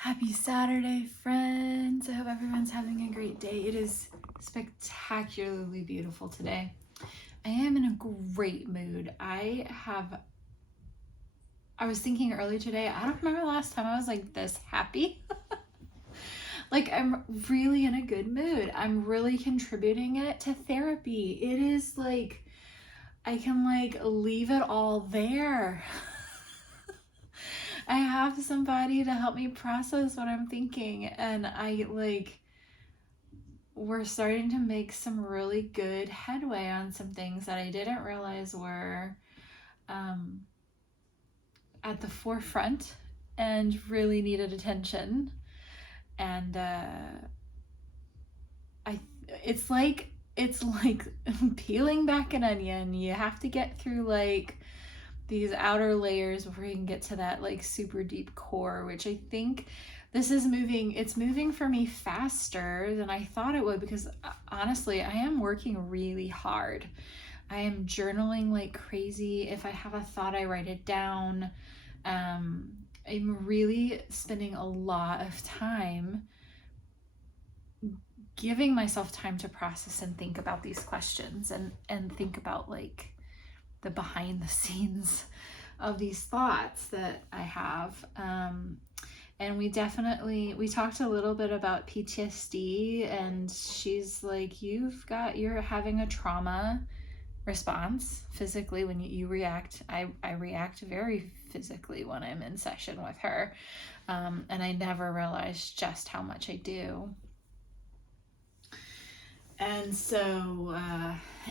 Happy Saturday, friends. I hope everyone's having a great day. It is spectacularly beautiful today. I am in a great mood. I was thinking earlier today, I don't remember the last time I was like this happy. Like, I'm really in a good mood. I'm really contributing it to therapy. It is like, I can like leave it all there. I have somebody to help me process what I'm thinking, and we're starting to make some really good headway on some things that I didn't realize were at the forefront and really needed attention. And it's like peeling back an onion. You have to get through like these outer layers before you can get to that like super deep core, which I think this is moving. It's moving for me faster than I thought it would, because honestly, I am working really hard. I am journaling like crazy. If I have a thought, I write it down. I'm really spending a lot of time giving myself time to process and think about these questions and think about like the behind the scenes of these thoughts that I have. And we talked a little bit about PTSD, and she's like, you're having a trauma response physically when you react. I react very physically when I'm in session with her. And I never realized just how much I do. And so,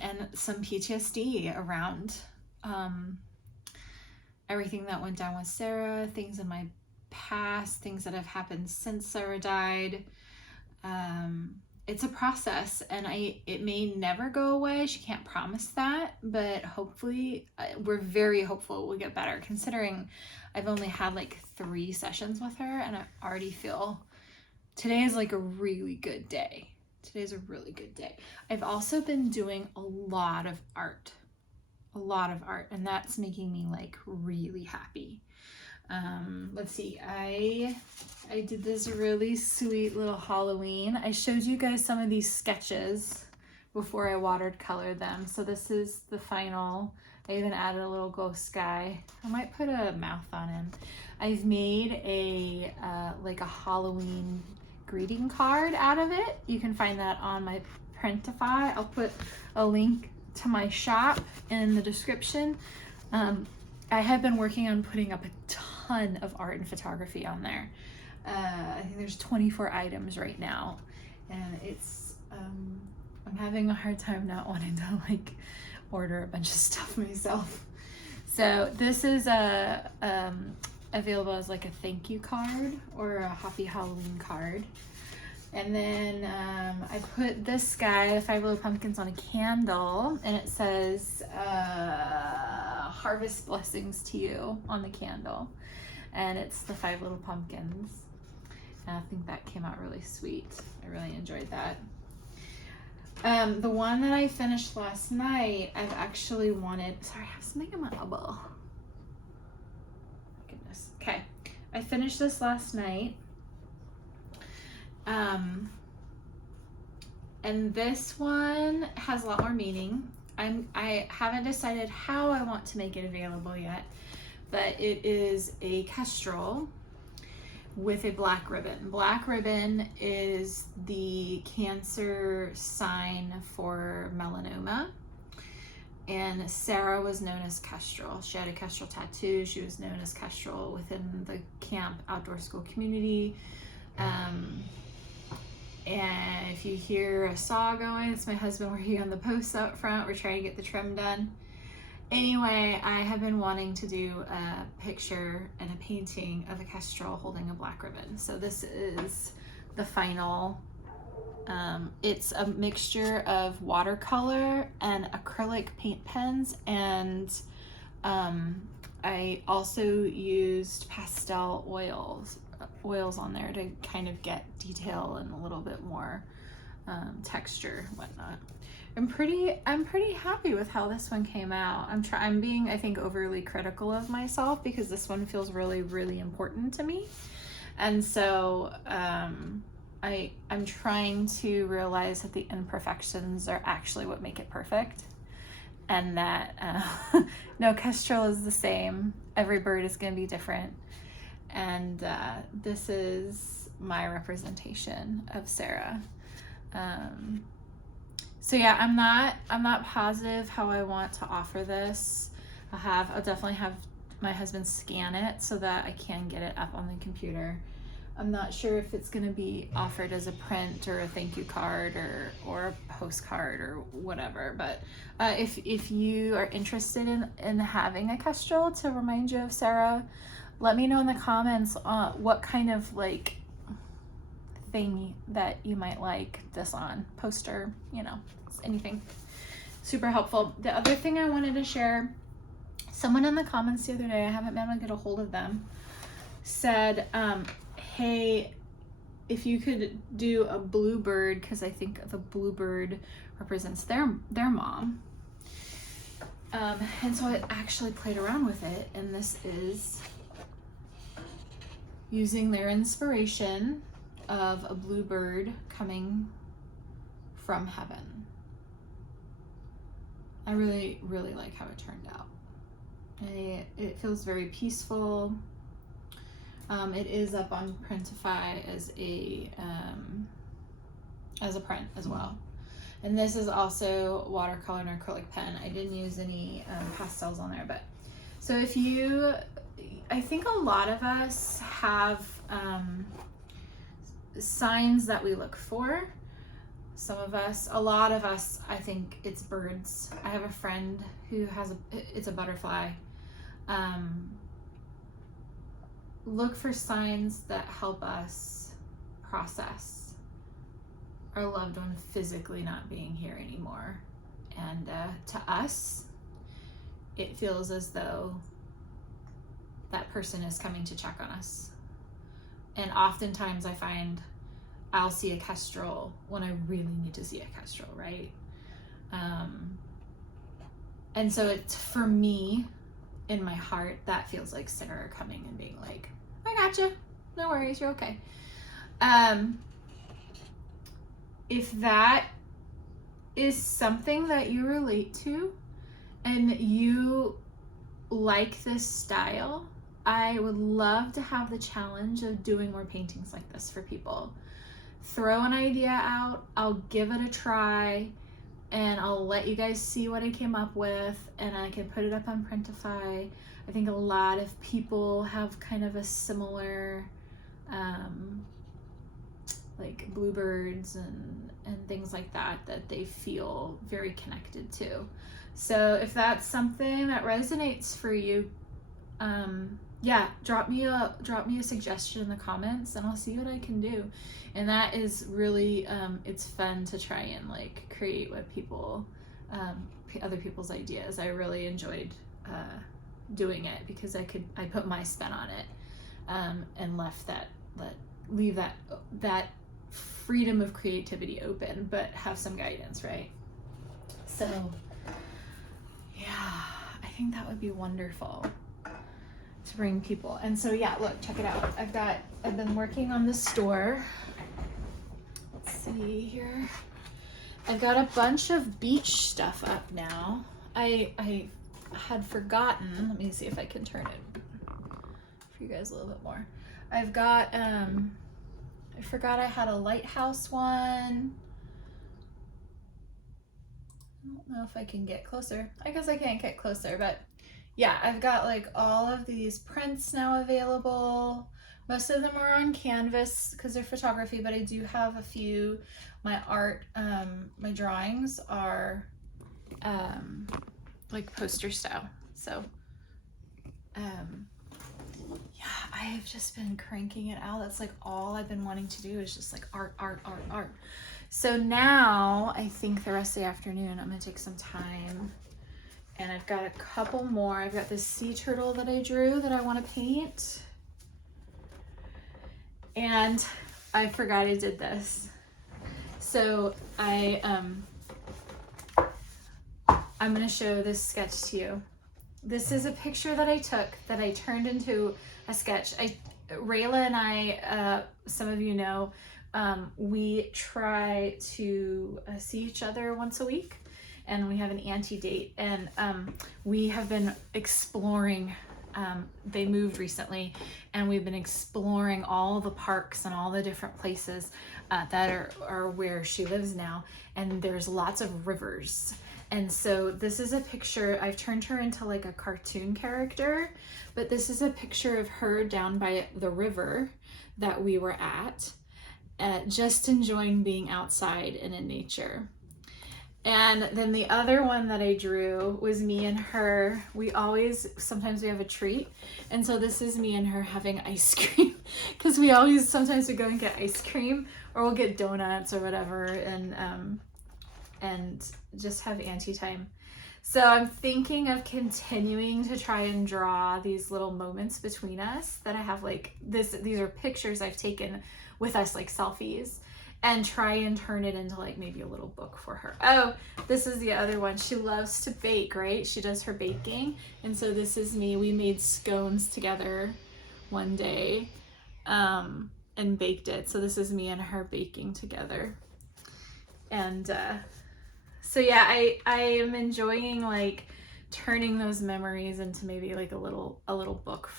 and some PTSD around everything that went down with Sarah, things in my past, things that have happened since Sarah died. It's a process, and it may never go away. She can't promise that, but hopefully, we're very hopeful it will get better, considering I've only had like 3 sessions with her, and I already feel today is like a really good day. Today's a really good day. I've also been doing a lot of art, and that's making me like really happy. Let's see, I did this really sweet little Halloween. I showed you guys some of these sketches before I watercolored them. So this is the final. I even added a little ghost guy. I might put a mouth on him. I've made a like a Halloween greeting card out of it. You can find that on my Printify. I'll put a link to my shop in the description. I have been working on putting up a ton of art and photography on there. I think there's 24 items right now, and it's I'm having a hard time not wanting to like order a bunch of stuff myself. So this is available as like a thank you card or a happy Halloween card. And then I put this guy, the 5 little pumpkins, on a candle, and it says harvest blessings to you on the candle, and it's the 5 little pumpkins, and I think that came out really sweet. I really enjoyed that. The one that I finished last night, I've actually wanted, sorry, I have something in my elbow. Goodness. Okay, I finished this last night. And this one has a lot more meaning. I haven't decided how I want to make it available yet, but it is a kestrel with a black ribbon. Black ribbon is the cancer sign for melanoma. And Sarah was known as Kestrel. She had a kestrel tattoo. She was known as Kestrel within the camp outdoor school community. And if you hear a saw going, it's my husband working on the posts out front. We're trying to get the trim done. Anyway, I have been wanting to do a picture and a painting of a kestrel holding a black ribbon. So this is the final. It's a mixture of watercolor and acrylic paint pens, and I also used pastel oils on there to kind of get detail and a little bit more texture and whatnot. I'm pretty happy with how this one came out. I'm being, I think, overly critical of myself because this one feels really, really important to me. And so I'm trying to realize that the imperfections are actually what make it perfect, and that no kestrel is the same. Every bird is going to be different. And this is my representation of Sarah. So yeah, I'm not positive how I want to offer this. I'll definitely have my husband scan it so that I can get it up on the computer. I'm not sure if it's going to be offered as a print or a thank you card or a postcard or whatever. But if you are interested in having a kestrel to remind you of Sarah, let me know in the comments what kind of like thing that you might like this on. Poster, anything. Super helpful. The other thing I wanted to share, someone in the comments the other day, I haven't been able to get a hold of them, said, hey, if you could do a bluebird, because I think the bluebird represents their mom. And so I actually played around with it, and this is using their inspiration of a bluebird coming from heaven. I really, really like how it turned out. It feels very peaceful. It is up on Printify as a print as well. And this is also watercolor and acrylic pen. I didn't use any pastels on there, but so I think a lot of us have signs that we look for. A lot of us, I think it's birds. I have a friend who has it's a butterfly. Look for signs that help us process our loved one physically not being here anymore. And to us, it feels as though that person is coming to check on us. And oftentimes I find I'll see a kestrel when I really need to see a kestrel, right? And so it's, for me, in my heart, that feels like Sarah coming and being like, I got you, no worries, you're okay. If that is something that you relate to and you like this style, I would love to have the challenge of doing more paintings like this for people. Throw an idea out, I'll give it a try, and I'll let you guys see what I came up with, and I can put it up on Printify. I think a lot of people have kind of a similar like bluebirds and things like that they feel very connected to. So if that's something that resonates for you, yeah, drop me a suggestion in the comments and I'll see what I can do. And that is really it's fun to try and like create what people other people's ideas. I really enjoyed doing it because I put my spin on it, and leave that freedom of creativity open, but have some guidance, right? So yeah, I think that would be wonderful to bring people. And so yeah, look, check it out. I've been working on this store. Let's see here. I've got a bunch of beach stuff up now. I had forgotten, let me see if I can turn it for you guys a little bit more. I've got I forgot I had a lighthouse one. I don't know if I can get closer. I guess I can't get closer, but yeah, I've got like all of these prints now available. Most of them are on canvas because they're photography, but I do have a few. My art, my drawings are like poster style. So yeah, I have just been cranking it out. That's like all I've been wanting to do is just like art. So now I think the rest of the afternoon I'm gonna take some time, and I've got a couple more. I've got this sea turtle that I drew that I want to paint, and I forgot I did this. So I'm gonna show this sketch to you. This is a picture that I took that I turned into a sketch. Rayla and I, some of you know, we try to see each other once a week, and we have an auntie date, and we have been exploring. They moved recently, and we've been exploring all the parks and all the different places that are where she lives now, and there's lots of rivers. And so this is a picture, I've turned her into like a cartoon character, but this is a picture of her down by the river that we were at, just enjoying being outside and in nature. And then the other one that I drew was me and her. Sometimes we have a treat. And so this is me and her having ice cream, because sometimes we go and get ice cream, or we'll get donuts or whatever, and just have auntie time. So I'm thinking of continuing to try and draw these little moments between us that I have like this. These are pictures I've taken with us, like selfies, and try and turn it into like maybe a little book for her. Oh, this is the other one. She loves to bake, right? She does her baking. And so this is me. We made scones together one day and baked it. So this is me and her baking together. And so yeah, I am enjoying like turning those memories into maybe like a little book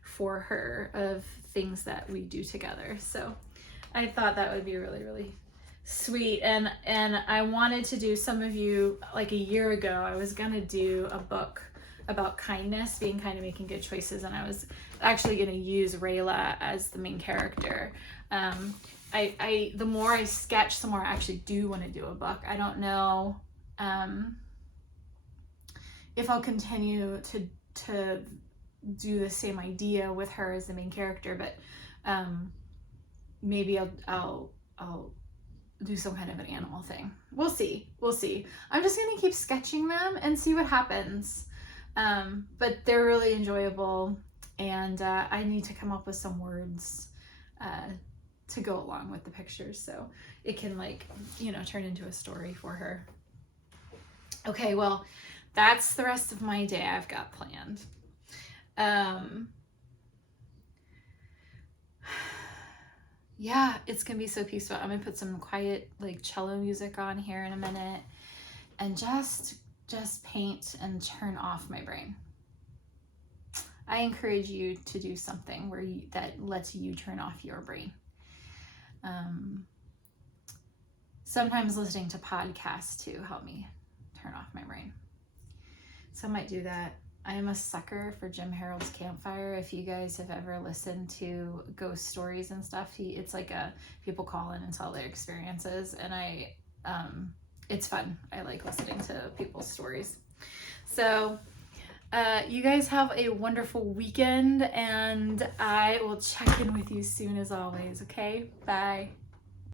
for her of things that we do together. So I thought that would be really, really sweet. And I wanted to do, some of you, like a year ago, I was gonna do a book about kindness, being kind and making good choices, and I was actually gonna use Rayla as the main character. The more I sketch, the more I actually do want to do a book. I don't know if I'll continue to do the same idea with her as the main character, but maybe I'll do some kind of an animal thing. We'll see. I'm just gonna keep sketching them and see what happens. But they're really enjoyable, and I need to come up with some words to go along with the pictures, so it can, like, you know, turn into a story for her. Okay, well, that's the rest of my day I've got planned. Yeah, it's gonna be so peaceful. I'm gonna put some quiet like cello music on here in a minute, and just paint and turn off my brain. I encourage you to do something that lets you turn off your brain. Sometimes listening to podcasts too help me turn off my brain. So I might do that. I am a sucker for Jim Harold's Campfire. If you guys have ever listened to ghost stories and stuff, it's like people call in and tell their experiences, and it's fun. I like listening to people's stories. So you guys have a wonderful weekend, and I will check in with you soon as always. Okay, bye.